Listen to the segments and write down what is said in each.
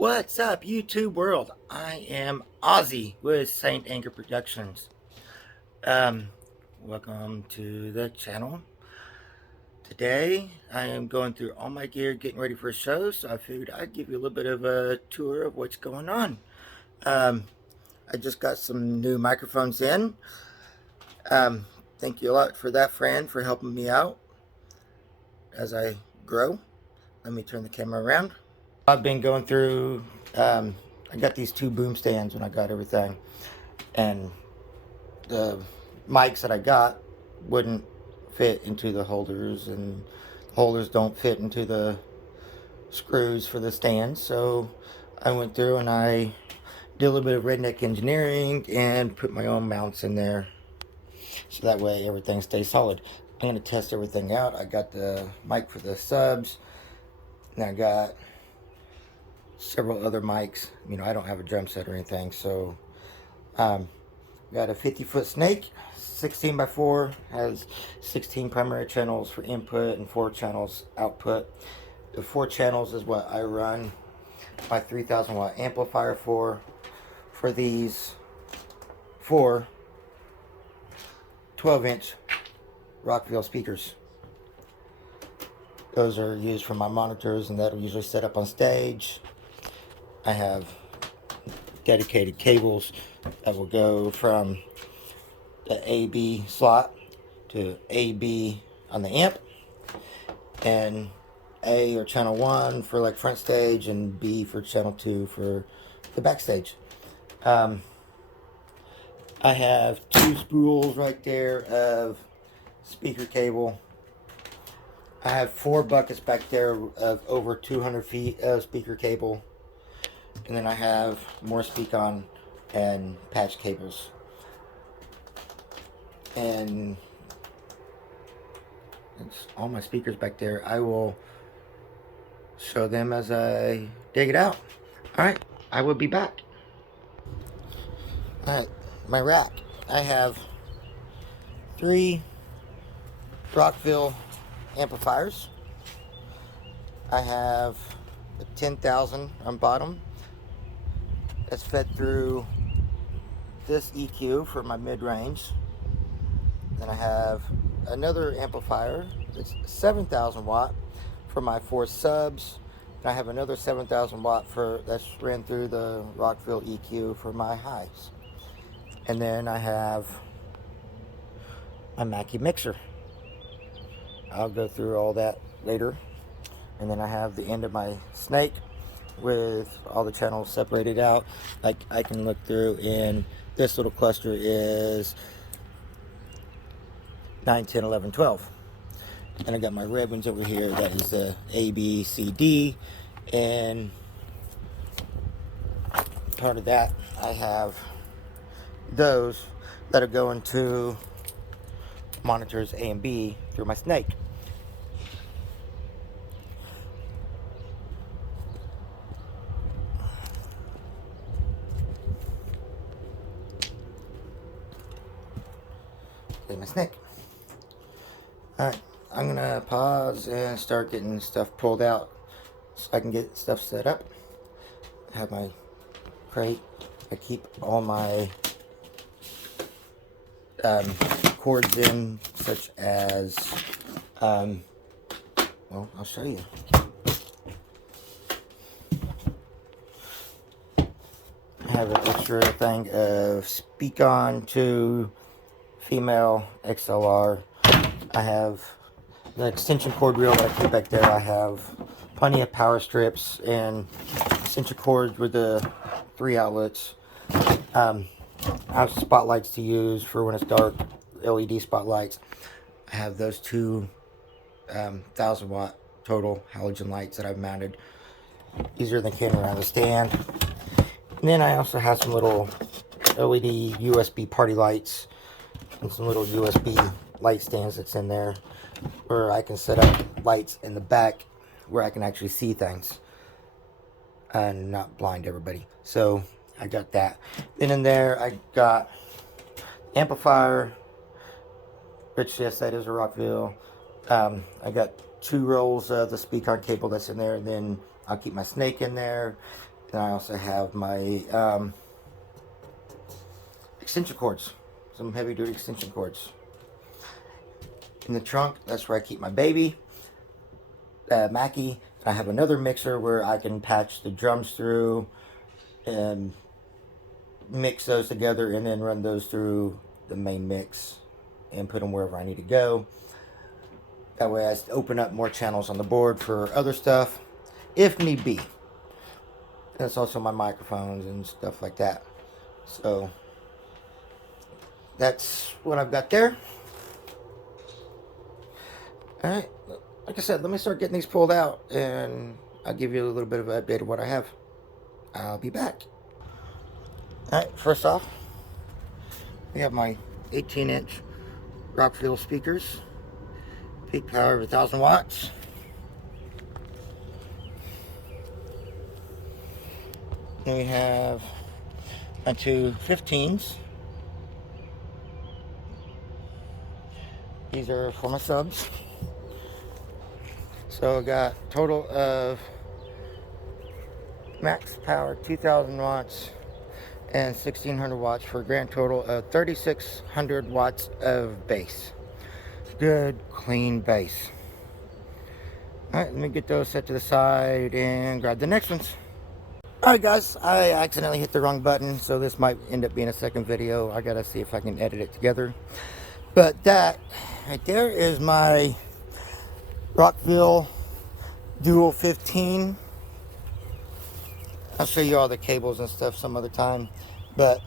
What's up, YouTube world? I am Ozzy with Saint Anger Productions. Um, Welcome to the channel. Today, I am going through all my gear, getting ready for a show, so I figured I'd give you a little bit of a tour of what's going on. I just got some new microphones in. Um, Thank you a lot for that, Fran, for helping me out as I grow. Let me turn the camera around. I've been going through, I got these two boom stands when I got everything, and the mics that I got wouldn't fit into the holders, and the holders don't fit into the screws for the stands. So I went through and I did a little bit of redneck engineering and put my own mounts in there, so that way everything stays solid. I'm going to test everything out. I got the mic for the subs, and I got several other mics. You know, I don't have a drum set or anything, so got a 50-foot snake, 16 by 4, has 16 primary channels for input and 4 channels output. The 4 channels is what I run my 3,000 watt amplifier for these 4 12-inch Rockville speakers. Those are used for my monitors, and that'll usually set up on stage. I have dedicated cables that will go from the AB slot to AB on the amp, and A or channel 1 for like front stage, and B for channel 2 for the backstage. I have 2 spools right there of speaker cable. I have 4 buckets back there of over 200 feet of speaker cable. And then I have more speak-on and patch cables. And it's all my speakers back there. I will show them as I dig it out. Alright, I will be back. Alright, my rack. I have 3 Rockville amplifiers. I have a 10,000 on bottom. That's fed through this EQ for my mid-range. Then I have another amplifier that's 7,000 watt for my 4 subs. And I have another 7,000 watt that's ran through the Rockville EQ for my highs. And then I have a Mackie mixer. I'll go through all that later. And then I have the end of my snake with all the channels separated out. Like I can look through, and this little cluster is 9, 10, 11, 12. And I got my red ones over here. That is the A, B, C, D. And part of that, I have those that are going to monitors A and B through my snake. There's my snake. Alright, I'm gonna pause and start getting stuff pulled out so I can get stuff set up. I have my crate. I keep all my cords in, such as well, I'll show you. I have an extra thing of speak-on to female XLR. I have the extension cord reel that I keep back there. I have plenty of power strips and extension cords with the 3 outlets. I have spotlights to use for when it's dark, LED spotlights. I have those 2 1,000 watt total halogen lights that I've mounted, easier than carrying around the stand. And then I also have some little LED USB party lights and some little USB light stands that's in there, where I can set up lights in the back where I can actually see things and not blind everybody. So I got that. Then in there I got amplifier, which, yes, that is a Rockville. I got 2 rolls of the speak-on cable that's in there, and then I'll keep my snake in there, And I also have my extension cords, some heavy duty extension cords. In the trunk, that's where I keep my baby, Mackie. I have another mixer where I can patch the drums through and mix those together and then run those through the main mix and put them wherever I need to go. That way I open up more channels on the board for other stuff if need be. That's also my microphones and stuff like that. So that's what I've got there. Alright, like I said, let me start getting these pulled out and I'll give you a little bit of an update of what I have. I'll be back. Alright, first off, we have my 18-inch Rockville speakers. Peak power of 1,000 watts. Then we have my two 15s. These are for my subs. So I got total of max power 2,000 watts and 1,600 watts for a grand total of 3,600 watts of bass. Good, clean bass. Alright, let me get those set to the side and grab the next ones. Alright guys, I accidentally hit the wrong button, so this might end up being a second video. I gotta see if I can edit it together. But that right there is my Rockville Dual 15. I'll show you all the cables and stuff some other time. But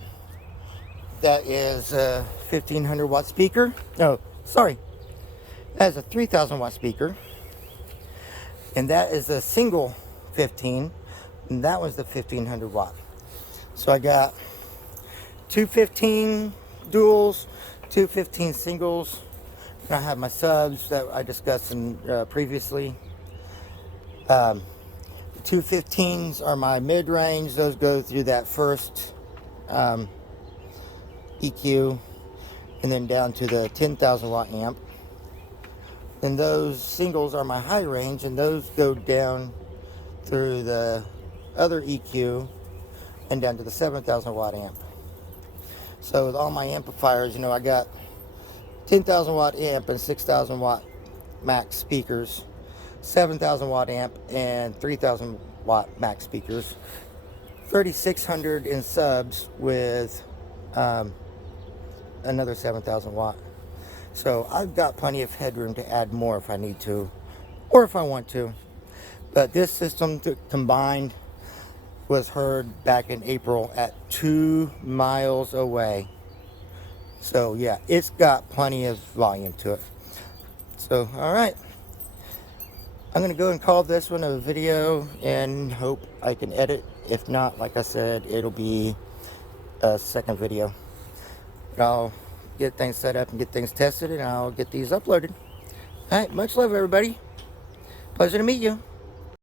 that is a 1,500 watt speaker. No, sorry. That is a 3,000 watt speaker. And that is a single 15. And that was the 1,500 watt. So I got two 15 duals, two 15 singles. And I have my subs that I discussed previously. The two 15s are my mid-range. Those go through that first EQ and then down to the 10,000 watt amp. And those singles are my high range, and those go down through the other EQ and down to the 7,000 watt amp. So with all my amplifiers, you know, I got 10,000 watt amp and 6,000 watt max speakers, 7,000 watt amp and 3,000 watt max speakers, 3,600 in subs with another 7,000 watt. So I've got plenty of headroom to add more if I need to, or if I want to. But this system combined was heard back in April at 2 miles away. So yeah, it's got plenty of volume to it. So, all right. I'm going to go and call this one a video and hope I can edit. If not, like I said, it'll be a second video. But I'll get things set up and get things tested, and I'll get these uploaded. All right, much love, everybody. Pleasure to meet you.